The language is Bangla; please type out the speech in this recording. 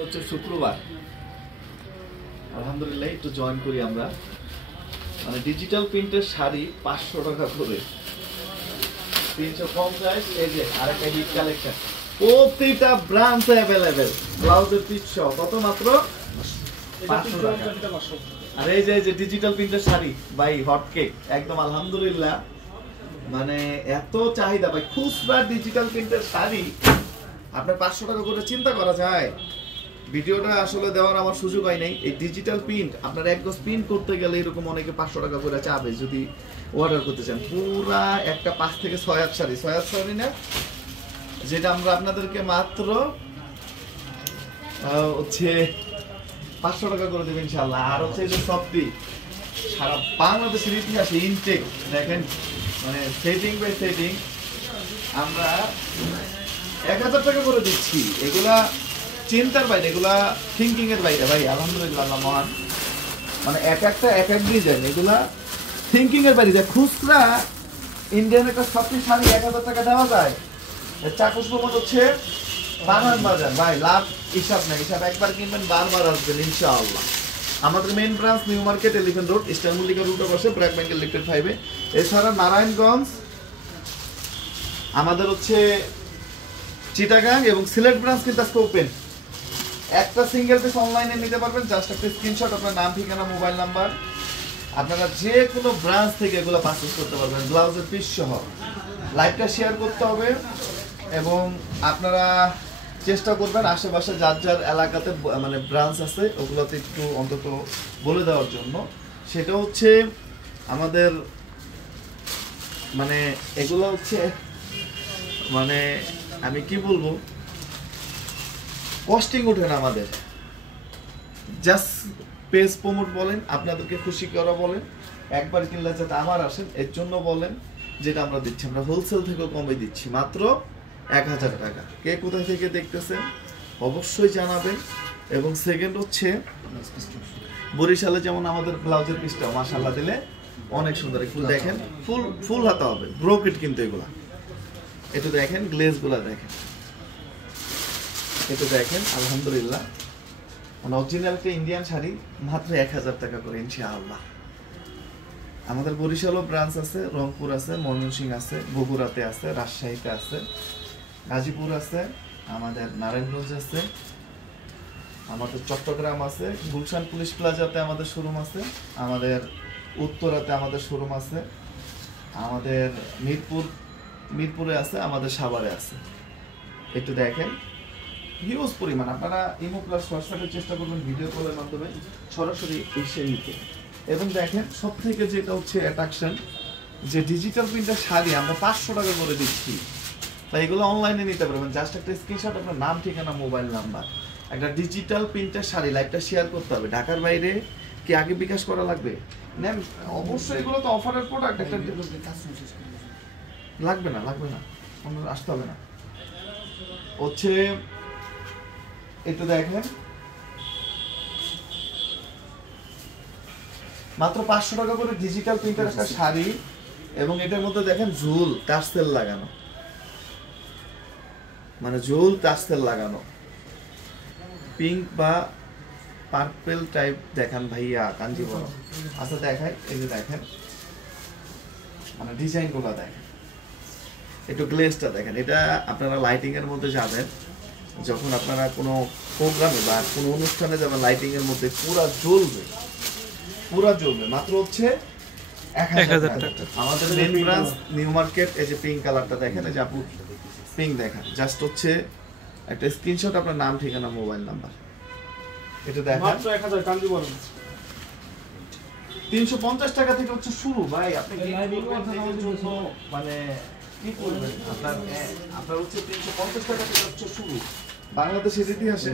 হচ্ছে শুক্রবার আলহামদুলিল্লাহ একটু জয়েন করি আমরা মানে ডিজিটাল প্রিন্টের শাড়ি 500 টাকা করে 350 এই যে আরেকটা হিট কালেকশন প্রতিটা ব্রান্ডে अवेलेबल ব্লাউজের পিস সহ কত মাত্র 500 টাকা আর এই যে ডিজিটাল প্রিন্টের শাড়ি ভাই হট কেক একদম আলহামদুলিল্লাহ মানে এত চাহিদা ভাই খুচরা ডিজিটাল প্রিন্টের শাড়ি আপনার 500 টাকা করে চিন্তা করা যায় ভিডিওটা আসলে দেওয়ার আমার সুযোগ হয় নাই এই ডিজিটাল প্রিন্ট আপনার এক গজ প্রিন্ট করতে গেলে এরকম অনেকে 500 টাকা করে চাবে যদি অর্ডার করতে চান পুরা একটা 5 থেকে 6 হাত শাড়ি 6 হাত শাড়ি না যেটা আমরা আপনাদেরকে মাত্র হচ্ছে 500 টাকা করে দেব ইনশাআল্লাহ আর হচ্ছে যে সফটি সারা বাংলাদেশের ইতিহাসে ইনটেক দেখেন মানে সেটিং বাই সেটিং আমরা 1000 টাকা করে দিচ্ছি এগুলা চিন্তার বাইরে এগুলা থিংকিং এর বাইরে ভাই আলহামদুলিল্লাহ আল্লাহ মহান মানে এক এক ডিজাইন এগুলা থিংকিং এর বাইরে যায় খুচরা ইন্ডিয়ান একটা সফটি শাড়ি 1000 টাকা দেওয়া যায় চাকুস প্রমোট হচ্ছে বাগান বাজার ভাই লাভ হিসাব নাই হিসাব একবার কিনবেন বারবার আসবেন ইনশাআল্লাহ আমাদের main branch new market elephant road eastern Mallika রুটে বসে ব্র্যাক ব্যাংকের লিফটেড 5 এ এছাড়া নারায়ণগঞ্জ আমাদের হচ্ছে চিটাগাং এবং সিলেট ব্রাঞ্চ কিন্তু আজকে ওপেন একটা সিঙ্গেল পিস অনলাইনে নিতে পারবেন জাস্ট একটা স্ক্রিনশট আপনার নাম ঠিকানা মোবাইল নাম্বার আপনারা যে কোনো ব্রাঞ্চ থেকে এগুলো পারচেজ করতে পারবেন ব্লাউজের পিস সহ লাইভটা শেয়ার করতে হবে এবং আপনারা চেষ্টা করবেন আশেপাশে যার যার এলাকাতে মানে ব্রাঞ্চ আছে ওগুলোতে একটু অন্তত বলে দেওয়ার জন্য সেটা হচ্ছে আমাদের মানে এগুলো হচ্ছে মানে আমি কি বলবো কস্টিং ওঠে না আমাদের জাস্ট পেজ প্রমোট বলেন আপনাদেরকে খুশি করা বলেন একবার কিনলে যাতে আমার আসেন এর জন্য বলেন যেটা আমরা দিচ্ছি আমরা হোলসেল থেকেও কমে দিচ্ছি মাত্র 1000 টাকা কে কোথায় থেকে দেখতেছেন অবশ্যই জানাবেন এবং সেকেন্ড হচ্ছে বরিশালে যেমন আমাদের ব্লাউজের পিসটা মাশাআল্লাহ দিলে অনেক সুন্দর একটু দেখেন ফুল হাতা হবে ব্রোকেট কিন্তু এগুলা এটা দেখেন গ্লেজগুলা দেখেন এটা দেখেন আলহামদুলিল্লাহ অরিজিনাল একটা ইন্ডিয়ান শাড়ি মাত্র 1000 টাকা করে ইনশাআল্লাহ আমাদের বরিশালও ব্রাঞ্চ আছে রংপুর আছে ময়মনসিংহ আছে বগুড়াতে আছে রাজশাহীতে আছে গাজীপুর আছে আমাদের নারায়ণগঞ্জ আছে আমাদের চট্টগ্রাম আছে গুলশান পুলিশ প্লাজাতে আমাদের শোরুম আছে আমাদের উত্তরাতে আমাদের শোরুম আছে আমাদের মিরপুরে আছে আমাদের সাভারে আছে একটু দেখেন হিউজ পরিমাণ আপনারা ইমো প্লাস হোয়াটসঅ্যাপে চেষ্টা করবেন ভিডিও কলের মাধ্যমে সরাসরি এসে নিতে এবং দেখেন সব থেকে যেটা হচ্ছে অ্যাট্রাকশন যে ডিজিটাল প্রিন্টের শাড়ি আমরা 500 টাকা করে দিচ্ছি তাই এগুলো অনলাইনে নিতে পারবেন জাস্ট একটা স্ক্রিনশট আপনার নাম ঠিকানা মোবাইল নাম্বার একটা ডিজিটাল প্রিন্টের শাড়ি লাইভটা শেয়ার করতে হবে ঢাকার বাইরে কি আগে বিকাশ করা লাগবে নেন অবশ্যই এগুলো তো অফারের প্রোডাক্ট একটা লাগবে না আসতে হবে না হচ্ছে একটু দেখেন মাত্র 500 টাকা করে ডিজিটাল প্রিন্টের একটা শাড়ি এবং এটার মধ্যে দেখেন ঝুল টার্সেল লাগানো মানে ঝুল টার্সেল লাগানো পিঙ্ক বা পার্পল টাইপ দেখান ভাইয়া কাঞ্জিবরম আচ্ছা দেখাই এই যে দেখেন মানে ডিজাইনগুলো দেখেন একটু গ্লেজটা দেখেন এটা আপনারা লাইটিং এর মধ্যে যাবেন যখন আপনারা কোনো প্রোগ্রামে বা কোনো অনুষ্ঠানে যাবেন লাইটিং এর মধ্যে পুরা জ্বলবে মাত্র হচ্ছে 1000 টাকা আমাদের মেইন ব্রাঞ্চ নিউ মার্কেট এই যে পিঙ্ক কালারটা দেখেন এই যে আপু পিঙ্ক দেখেন জাস্ট হচ্ছে একটা স্ক্রিনশট আপনার নাম ঠিকানা মোবাইল নাম্বার এটা দেখেন মাত্র 1000 কান্দি বলেন 350 টাকা থেকে হচ্ছে শুরু ভাই আপনি মানে কি করবেন আপনার হচ্ছে 350 টাকা থেকে হচ্ছে শুরু বাংলাদেশের ইতিহাসে